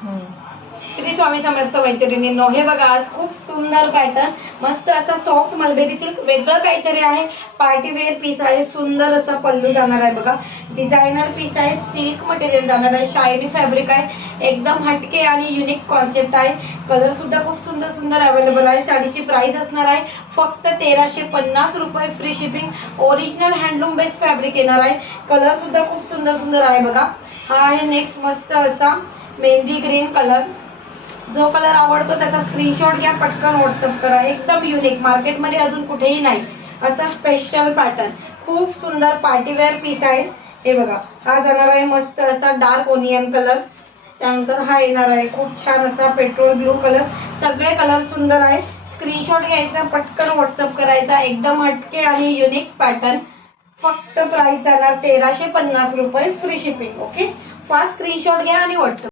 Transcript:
श्री स्वामी समर्थ मैत्रिणींनो, हे बघा आज खूप सुंदर पॅटर्न, मस्त असा सॉफ्ट मलबेरी सिल्क, वेगळं काहीतरी आहे. पार्टी वेअर पीस आहे, सुंदर असा पल्लू जाणार आहे बघा. डिझायनर पीस आहे, सिल्क मटेरियल जाणार आहे, शायनी फॅब्रिक आहे, एकदम हटके आणि युनिक कॉन्सेप्ट आहे. कलर सुद्धा खूप सुंदर सुंदर अवेलेबल आहे. साडीची प्राइस असणार आहे फक्त 1350 रुपये, free shipping. Original handloom based fabric येणार आहे. कलर सुद्धा खूप सुंदर सुंदर आहे बघा. हा आहे नेक्स्ट मस्त असा मेहंदी ग्रीन कलर. जो कलर आवडतो त्याचा स्क्रीनशॉट घ्या, पटकन व्हॉट्सअप करा. एकदम युनिक, मार्केटमध्ये अजून कुठेही नाही असा स्पेशल पॅटर्न. खूप सुंदर पार्टीवेअर पीस आहे. हे बघा, हा जाणार आहे मस्त असा डार्क ओनियन कलर. त्यानंतर हा येणार आहे खूप छान असा पेट्रोल ब्लू कलर. सगळे कलर सुंदर आहे. स्क्रीनशॉट घ्यायचा, पटकन व्हॉट्सअप करायचा. एकदम हटके आणि युनिक पॅटर्न. फक्त प्राइस जाणार 1350 रुपये, free shipping. Okay, fast screenshot घ्या आणि व्हॉट्सअप